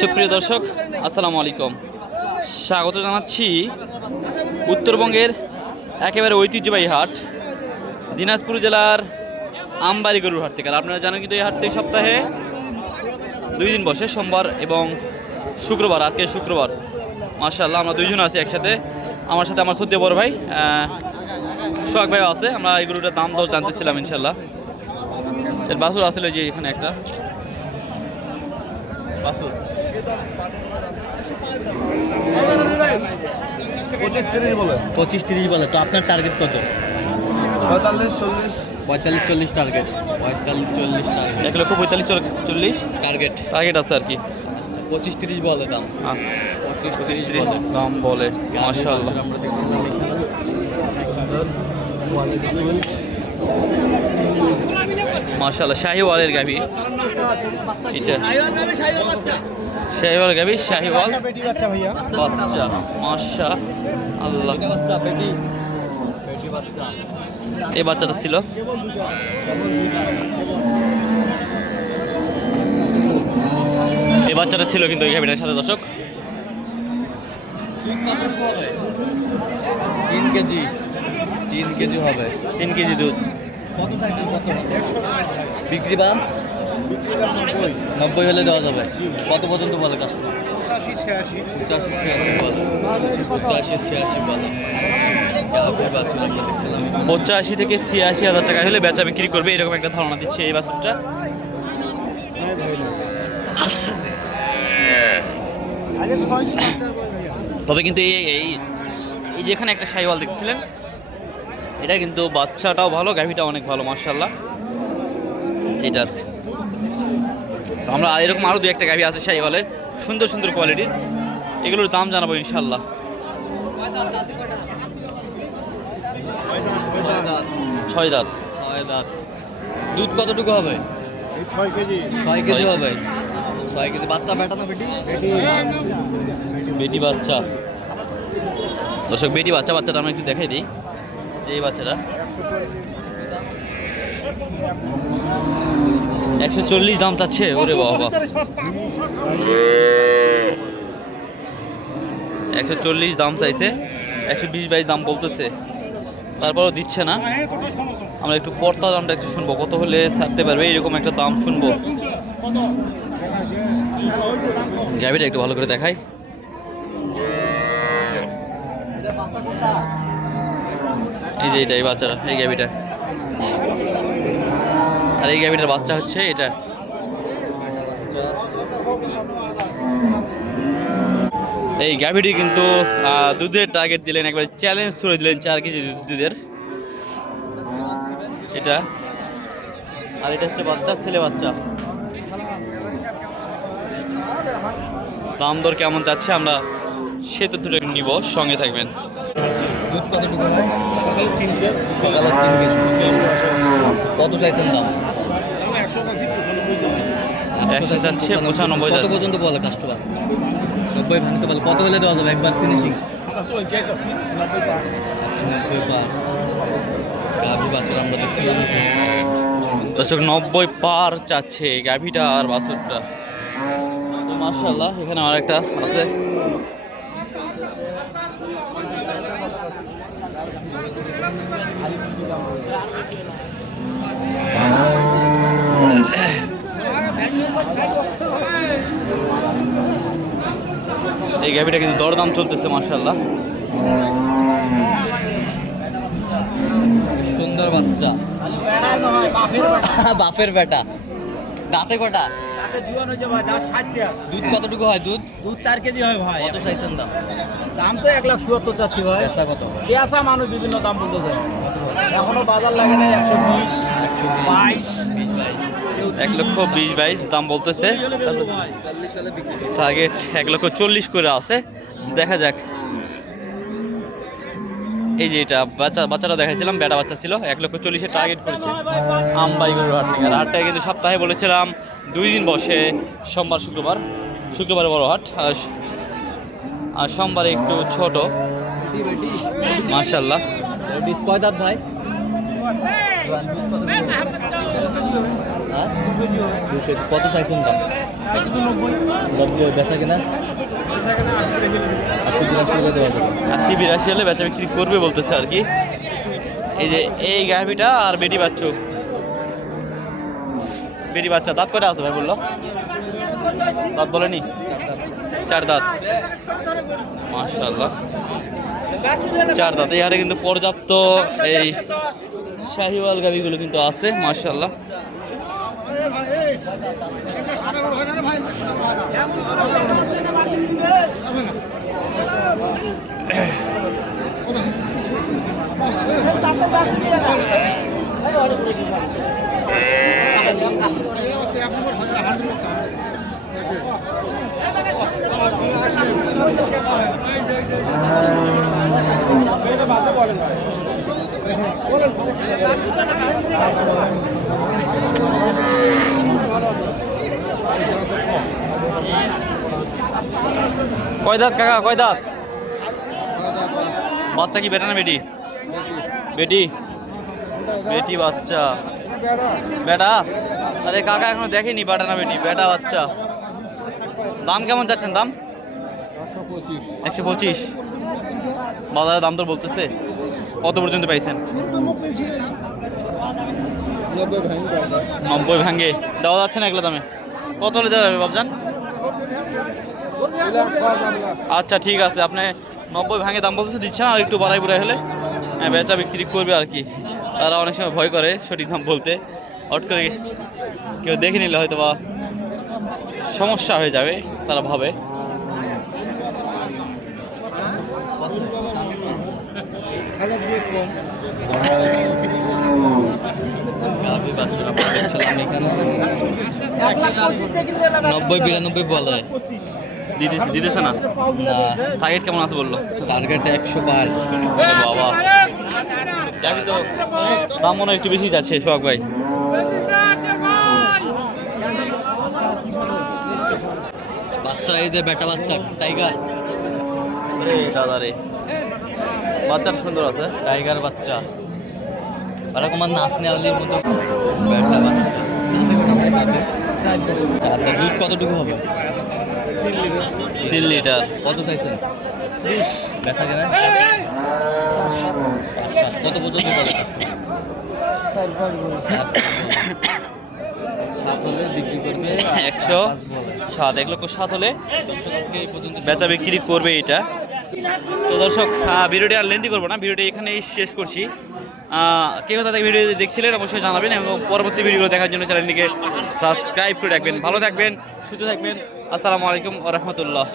সুপ্রিয় দর্শক, আসসালামু আলাইকুম। স্বাগত জানাচ্ছি উত্তরবঙ্গের একেবারে ঐতিহ্যবাহী হাট, দিনাজপুর জেলার আমবাড়ি গরুর হাট থেকে। আপনারা জানেন কিন্তু এই হাটটি সপ্তাহে দুই দিন বসে, সোমবার এবং শুক্রবার, আজকে শুক্রবার। মার্শাল্লাহ আমরা দুইজন আছি একসাথে। আমার সাথে আমার সদ্য বড় ভাই সোহাগ ভাইও আছে। আমরা এই গরুটার দাম দর জানতেছিলাম ইনশাল্লাহ এর বাসুর আসলে যে এখানে একটা। বাসুর। পঁচিশ তিরিশ বলে। বলে তো আপনার টার্গেট কত? পঁয়তাল্লিশ চল্লিশ। পঁয়তাল্লিশ চল্লিশ টার্গেট পঁয়তাল্লিশ চল্লিশ টার্গেট এক লক্ষ পঁয়তাল্লিশ চল্লিশ? টার্গেট টার্গেট আছে আর কি। পঁচিশ তিরিশ বলে দাম। পঁচিশ তিরিশ দাম বলে মার্শাল্লাহ আমরা দেখছিলাম মার্শাল্লাহ শাহিওয়ালের গাভি। এটা। শাহিওয়াল গাভি শাহিওয়াল। বাচ্চা মাশা আল্লাহ। এই বাচ্চাটা ছিল। এই বাচ্চাটা ছিল কিন্তু এই গাভিটার সাথে দর্শক। তিন কেজি। তিন কেজি হবে। তিন কেজি দুধ। বিক্রি দাম? নব্বই হলে দেওয়া যাবে। কত পর্যন্ত বলে কাস্টমার পঁচাশি ছিয়াশি। পঁচাশি ছিয়াশি বলে। পঁচাশি ছিয়াশি বলে। গাভীর বাছুর আমরা দেখছিলাম পঁচাশি থেকে ছিয়াশি হাজার টাকা হলে বেচা বিক্রি করবে এরকম একটা ধারণা দিচ্ছে এই বাছুরটা। তবে কিন্তু এই এই যেখানে একটা শাহিওয়াল দেখছিলেন এটা কিন্তু বাচ্চাটাও ভালো গাভিটা অনেক ভালো মার্শাল্লাহ এটার তো আমরা এরকম আরও দু একটা গাভি আছে শাহিওয়ালের সুন্দর সুন্দর কোয়ালিটির এগুলোর দাম জানাব ইনশাল্লাহ ছয় দাঁত। ছয় দাঁত। দুধ কতটুকু হবে? ছয় কেজি। ছয় কেজি হবে। ছয় কেজি। বাচ্চা বেটা না বেটি। বেটি বাচ্চা। দর্শক বেটি বাচ্চা বাচ্চাটা আমরা একটু দেখাই দিই। যে এই বাচ্চাটা। একশো চল্লিশ দাম চাচ্ছে, ওরে বাবা। একশো চল্লিশ দাম চাইছে, একশো বিশ বাইশ দাম বলতেছে। তারপরও দিচ্ছে না। আমরা একটু পর্তা দামটা একটু শুনব, কত হলে ছাড়তে পারবে, এরকম একটা দাম শুনব। গাড়িটা একটু ভালো করে দেখাই। এই যে এটা এই বাচ্চাটা এই গাবিটা আর এই গাবিটার বাচ্চা হচ্ছে এটা। এই গাভিটি কিন্তু দুধের টার্গেট দিলেন, একবার চ্যালেঞ্জ করে দিলেন চার কেজি দুধের। এটা। আর এটা হচ্ছে বাচ্চা, ছেলে বাচ্চা। দাম দর কেমন যাচ্ছে, আমরা সে তথ্যটা নিব, সঙ্গে থাকবেন। দুধ কতটুকু হয় সকালে তিনশো সকালে তিন কেজি কত চাইছেন দাম? একশো চাচ্ছে, পঁচানব্বই কত পর্যন্ত বলে কাস্টমার নব্বই ভাঙতে বলে কত হলে দেওয়া যাবে? একবার ফিনিশিং নব্বই পার আচ্ছা নব্বই পার গাভী বাছুর আমরা দেখছিলাম। দর্শক নব্বই পার চাচ্ছে গাভিটা আর বাছুরটা। তো মার্শাল্লাহ এখানে আর একটা আছে। এই গাভিটা কিন্তু দরদাম চলতেছে মার্শাল্লাহ সুন্দর বাচ্চা। বাপের বেটা। দাঁতে কটা? তাতে জুয়ান হয়েছে ভাই দাস ষাটছে দুধ কতটুকু হয় দুধ? দুধ চার কেজি হয় ভাই। কত চাইছেন দাম? দাম তো এক লাখ চুয়াত্তর চাচ্ছি ভাই। পেঁচা কত? পেঁয়াজা মানুষ বিভিন্ন দাম বলতে চায় এখনও বাজার লাগে না একশো বিশ বাইশ। এক লক্ষ বিশ বাইশ দাম বলতেছে। টার্গেট এক লক্ষ চল্লিশ করে আছে। দেখা যাক। এই যে এটা বাচ্চা বাচ্চাটা দেখাইছিলাম বেটা বাচ্চা ছিল। এক লক্ষ চল্লিশের টার্গেট করেছে। আমবাই গরুর হাট থেকে। আর কিন্তু সপ্তাহে বলেছিলাম দুই দিন বসে সোমবার, শুক্রবার, শুক্রবারে বড় হাট আর সোমবারে একটু ছোট। মার্শাল্লাহ কয় দাঁত ভাই কত চাইছেন বেচা কিনা? আশি বিরাশি হলে বেচা বিক্রি করবে বলতেছে আর কি। এই যে এই গাভিটা আর বেটি বাচ্চু। বেটি বাচ্চা দাঁত কটা আছে ভাই বলল দাঁত বলেনি চার দাঁত মাশাল্লাহ চার দাঁত এই হারে কিন্তু পর্যাপ্ত এই শাহিওয়াল গাভিগুলো কিন্তু আছে মাশাল্লাহ কয় দাঁত, কাকা, কয় দাঁত? বাচ্চা কি বেটা না বেটি? বেটি। বেটি বাচ্চা। বেটা? আরে কাকা, এখনও দেখেনি বেটা না বেটি, বেটা বাচ্চা। দাম কেমন যাচ্ছেন দাম? একশো পঁচিশ। বাজারে দাম তো বলতেছে। কত পর্যন্ত পাইছেন? নব্বই ভাঙ্গে দেওয়া যাচ্ছে না এগুলো দামে? কত হলে দেওয়া যাবে বাবজান আচ্ছা ঠিক আছে। আপনি নব্বই ভাঙে দাম বলতেছে দিচ্ছেন আর একটু বাড়াই বুড়াই হলে। হ্যাঁ, বেচা বিক্রি করবে আর কি। তারা অনেক সময় ভয় করে সঠিক দাম বলতে। হট করে কেউ দেখে নিলে হয়তো বা সমস্যা হয়ে যাবে তারা ভাবে। হাজার দুই কম। গাভি বাছুর আমরা এখানে। নব্বই বিরানব্বই বলে দিতেছে দিতেছে না? টার্গেট কেমন আছে বলল? টার্গেট একশো পার বাবা তো দাম মনে হয় একটু বেশি যাচ্ছে সোহাগ ভাই। বাচ্চা এই যে বেটা বাচ্চা টাইগার। রে বাচ্চাটা সুন্দর আছে। টাইগার বাচ্চা। ওরকম আর নাচনি আলির মতো বাচ্চা। চার দাঁত। দুধ কতটুকু হবে? তিন লিটার। কত চাইছেন? বেচা কেনা? কত পর্যন্ত সাত হলে বিক্রি করবে একশো সাত এক লক্ষ সাত হলে আজকে এই পর্যন্ত বেচা বিক্রি করবে এটা। তো দর্শক ভিডিওটি আর লেন্দি করব না ভিডিওটি এখানেই শেষ করছি। আহ, কে কোথা থেকে ভিডিও দেখছিলেন অবশ্যই জানাবেন এবং পরবর্তী ভিডিও দেখার জন্য চ্যানেলটিকে সাবস্ক্রাইব করে রাখবেন। ভালো থাকবেন সুস্থ থাকবেন। আসসালামু আলাইকুম রহমতুল্লাহ।